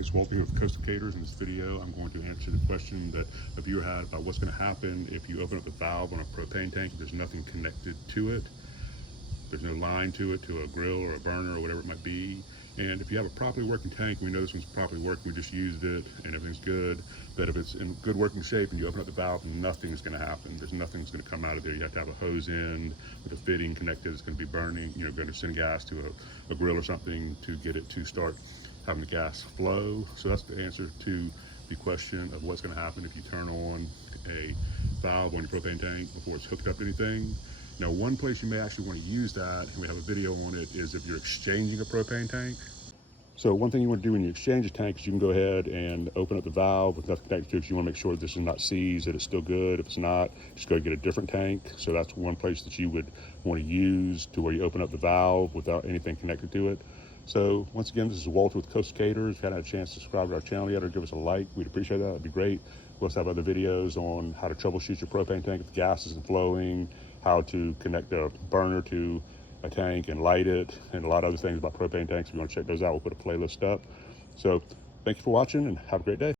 it's Walter here with Coastal Caterers. In this video, I'm going to answer the question that a viewer had about what's going to happen if you open up the valve on a propane tank. There's nothing connected to it. There's no line to it, to a grill or a burner or whatever it might be. And if you have a properly working tank, we know this one's properly working, we just used it and everything's good. But if it's in good working shape and you open up the valve, nothing's going to happen. There's nothing that's going to come out of there. You have to have a hose end with a fitting connected. It's going to be burning, going to send gas to a grill or something to get it to start having the gas flow. So that's the answer to the question of what's going to happen if you turn on a valve on your propane tank before it's hooked up to anything. Now, one place you may actually want to use that, and we have a video on it, is if you're exchanging a propane tank. So one thing you want to do when you exchange a tank is you can go ahead and open up the valve with nothing connected to it. You want to make sure this is not seized, that it's still good. If it's not, just go get a different tank. So that's one place that you would want to use to where you open up the valve without anything connected to it. So once again, this is Walter with Coastal Caterers. If you haven't had a chance to subscribe to our channel yet or give us a like, we'd appreciate that. That'd be great. We also have other videos on how to troubleshoot your propane tank if the gas isn't flowing, how to connect a burner to a tank and light it, and a lot of other things about propane tanks. If you want to check those out, we'll put a playlist up. So thank you for watching and have a great day.